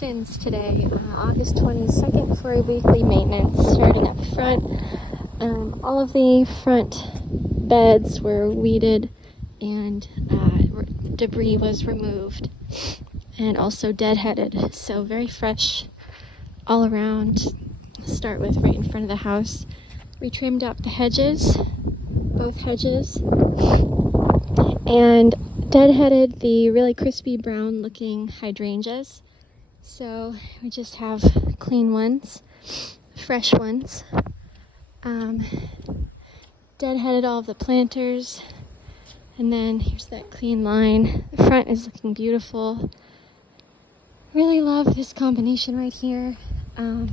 Nielson's today, August 22nd, for a weekly maintenance starting up front. All of the front beds were weeded and debris was removed and also deadheaded, so very fresh all around. Start with right in front of the house. We trimmed up the hedges, both hedges, and deadheaded the really crispy brown looking hydrangeas. So we just have clean ones, fresh ones. Deadheaded all of the planters, and then here's that clean line. The front is looking beautiful. Really love this combination right here. I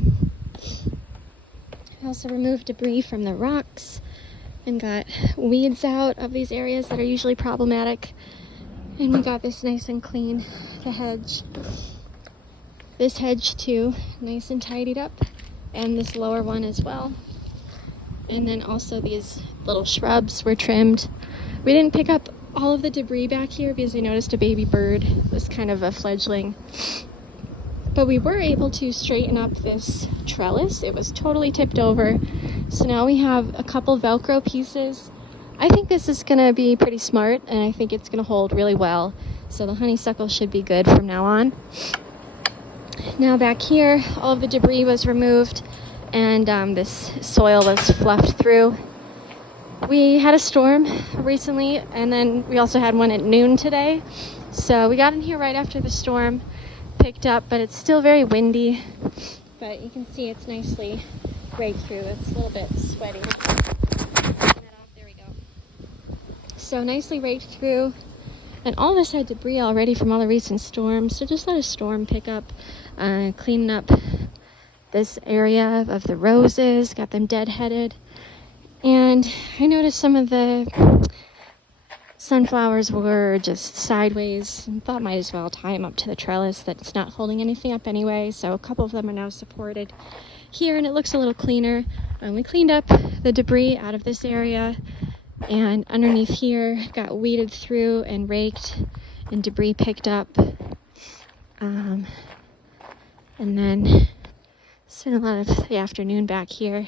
also removed debris from the rocks and got weeds out of these areas that are usually problematic. And we got this nice and clean, the hedge. This hedge too, nice and tidied up, and this lower one as well. And then also these little shrubs were trimmed. We didn't pick up all of the debris back here because I noticed a baby bird. It was kind of a fledgling. But we were able to straighten up this trellis. It was totally tipped over. So now we have a couple Velcro pieces. I think this is gonna be pretty smart, and I think it's gonna hold really well. So the honeysuckle should be good from now on. Now back here, all of the debris was removed, and this soil was fluffed through. We had a storm recently, and then we also had one at noon today. So we got in here right after the storm, picked up, but it's still very windy. But you can see it's nicely raked through. It's a little bit sweaty. There we go. So nicely raked through. And all this had debris already from all the recent storms. So just let a storm pick up, cleaning up this area of the roses, got them deadheaded. And I noticed some of the sunflowers were just sideways, and thought might as well tie them up to the trellis that's not holding anything up anyway. So a couple of them are now supported here, and it looks a little cleaner. We cleaned up the debris out of this area, and underneath here got weeded through and raked and debris picked up. And then spent a lot of the afternoon back here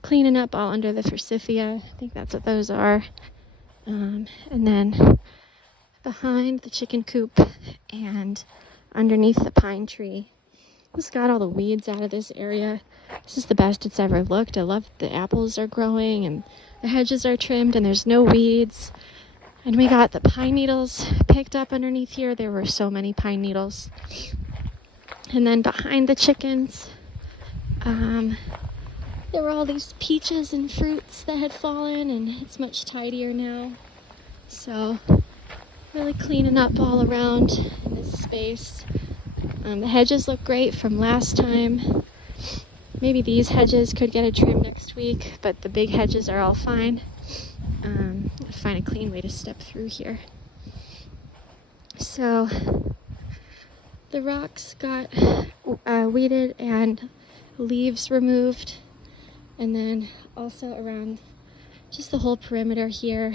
cleaning up all under the forsythia. I think that's what those are. And then behind the chicken coop and underneath the pine tree, just got all the weeds out of this area. This is the best it's ever looked. I love the apples are growing and the hedges are trimmed and there's no weeds. And we got the pine needles picked up underneath here. There were so many pine needles. And then behind the chickens, there were all these peaches and fruits that had fallen, and it's much tidier now. So really cleaning up all around in this space. The hedges look great from last time. Maybe these hedges could get a trim next week, but the big hedges are all fine. Find a clean way to step through here. So the rocks got weeded and leaves removed. And then also around just the whole perimeter here,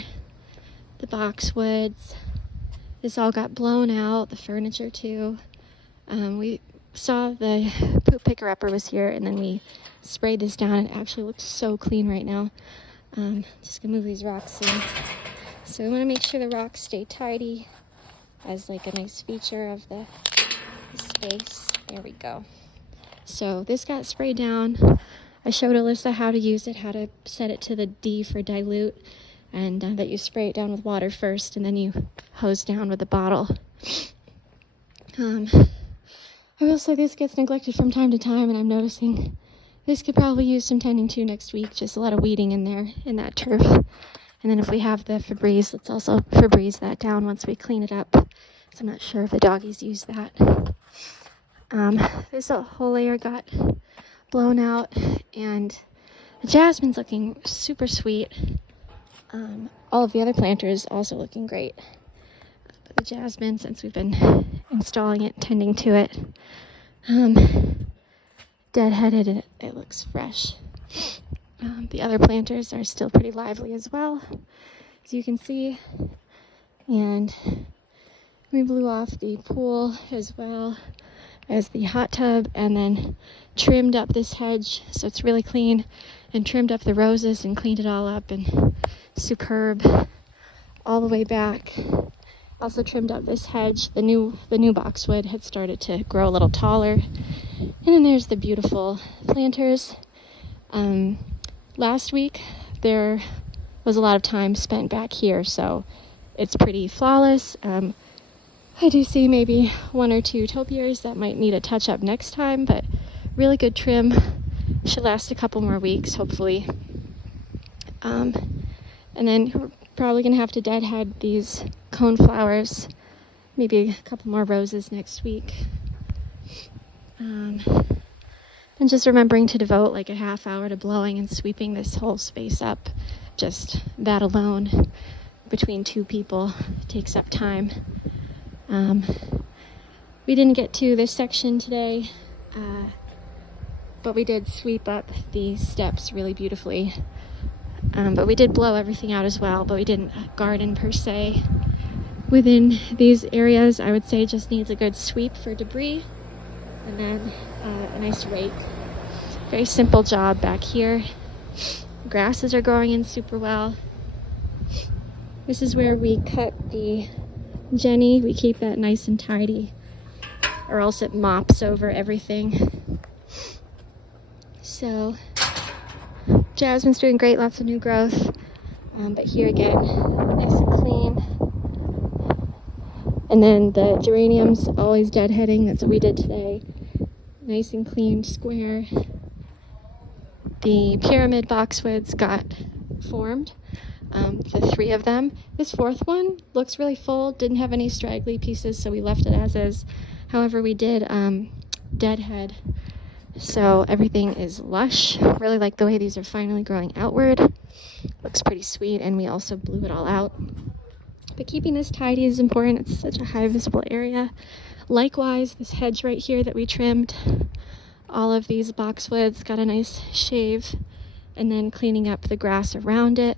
the boxwoods, this all got blown out, the furniture too. We saw the poop picker-upper was here, and then we sprayed this down. It actually looks so clean right now. Just gonna move these rocks soon. So we wanna make sure the rocks stay tidy as like a nice feature of the space. There we go. So this got sprayed down. I showed Alyssa how to use it, how to set it to the D for dilute, and that you spray it down with water first, and then you hose down with the bottle. I will say this gets neglected from time to time, and I'm noticing this could probably use some tending to next week. Just a lot of weeding in there, in that turf. And then if we have the Febreze, let's also Febreze that down once we clean it up. So I'm not sure if the doggies use that. This whole layer got blown out, and the jasmine's looking super sweet. All of the other planters also looking great, but the jasmine, since we've been installing it, tending to it, deadheaded, and it looks fresh. The other planters are still pretty lively as well, as you can see, and We blew off the pool as well as the hot tub, and then trimmed up this hedge so it's really clean, and trimmed up the roses and cleaned it all up, and superb all the way back. Also trimmed up this hedge. The new boxwood had started to grow a little taller. And then there's the beautiful planters. Last week there was a lot of time spent back here, so it's pretty flawless. I do see maybe 1 or 2 topiaries that might need a touch up next time, but really good trim. Should last a couple more weeks, hopefully. And then we're probably gonna have to deadhead these coneflowers, maybe a couple more roses next week. And just remembering to devote like a half hour to blowing and sweeping this whole space up. Just that alone, between 2 people, takes up time. We didn't get to this section today, but we did sweep up the steps really beautifully. But we did blow everything out as well, but we didn't garden per se. Within these areas, I would say just needs a good sweep for debris, and then a nice rake. Very simple job back here. Grasses are growing in super well. This is where we cut the Jenny. We keep that nice and tidy, or else it mops over everything. So Jasmine's doing great, lots of new growth. But here again, nice and clean. And then the geraniums, always deadheading. That's what we did today. Nice and clean, square. The pyramid boxwoods got formed. The 3 of them. This 4th one looks really full, didn't have any straggly pieces, so we left it as is. However, we did deadhead, so everything is lush. Really like the way these are finally growing outward. Looks pretty sweet, and we also blew it all out. But keeping this tidy is important. It's such a high visible area. Likewise, this hedge right here that we trimmed, all of these boxwoods got a nice shave, and then cleaning up the grass around it.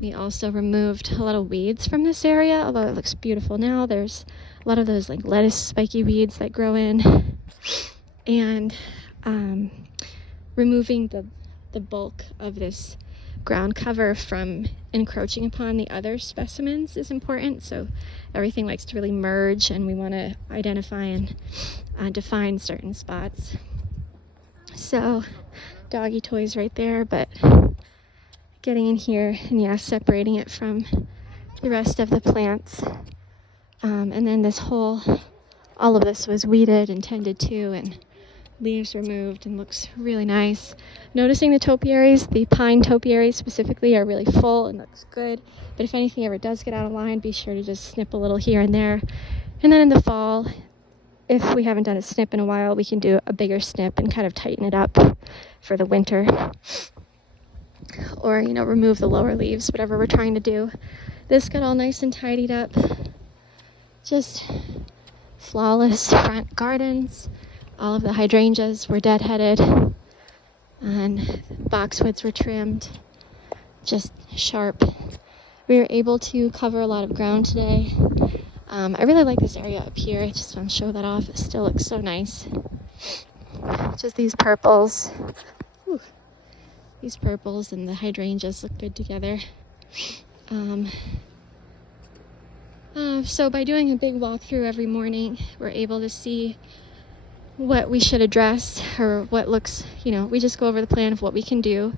We also removed a lot of weeds from this area, although it looks beautiful now. There's a lot of those like lettuce spiky weeds that grow in. And removing the bulk of this ground cover from encroaching upon the other specimens is important. So everything likes to really merge, and we want to identify and define certain spots. So doggy toys right there, but getting in here and separating it from the rest of the plants. And then all of this was weeded and tended to, and leaves removed, and looks really nice. Noticing the topiaries, the pine topiaries specifically, are really full and looks good. But if anything ever does get out of line, be sure to just snip a little here and there. And then in the fall, if we haven't done a snip in a while, we can do a bigger snip and kind of tighten it up for the winter. Or, remove the lower leaves, whatever we're trying to do. This got all nice and tidied up. Just flawless front gardens. All of the hydrangeas were deadheaded, and boxwoods were trimmed. Just sharp. We were able to cover a lot of ground today. I really like this area up here. I just want to show that off. It still looks so nice. Just these purples. Ooh. These purples and the hydrangeas look good together. So by doing a big walkthrough every morning, we're able to see what we should address, or what looks, we just go over the plan of what we can do.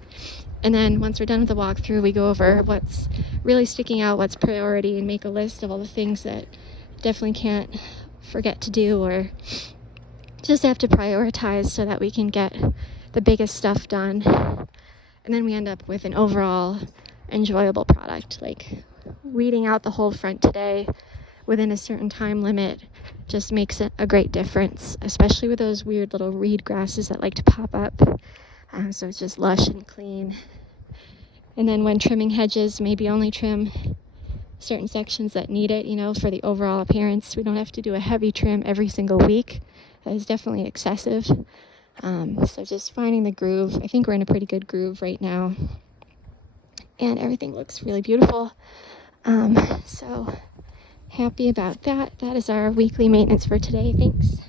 And then once we're done with the walkthrough, we go over what's really sticking out, what's priority, and make a list of all the things that definitely can't forget to do, or just have to prioritize so that we can get the biggest stuff done. And then we end up with an overall enjoyable product. Like weeding out the whole front today within a certain time limit just makes it a great difference, especially with those weird little reed grasses that like to pop up. So it's just lush and clean. And then when trimming hedges, maybe only trim certain sections that need it, for the overall appearance. We don't have to do a heavy trim every single week. That is definitely excessive. So just finding the groove. I think we're in a pretty good groove right now. And everything looks really beautiful. So happy about that. That is our weekly maintenance for today. Thanks.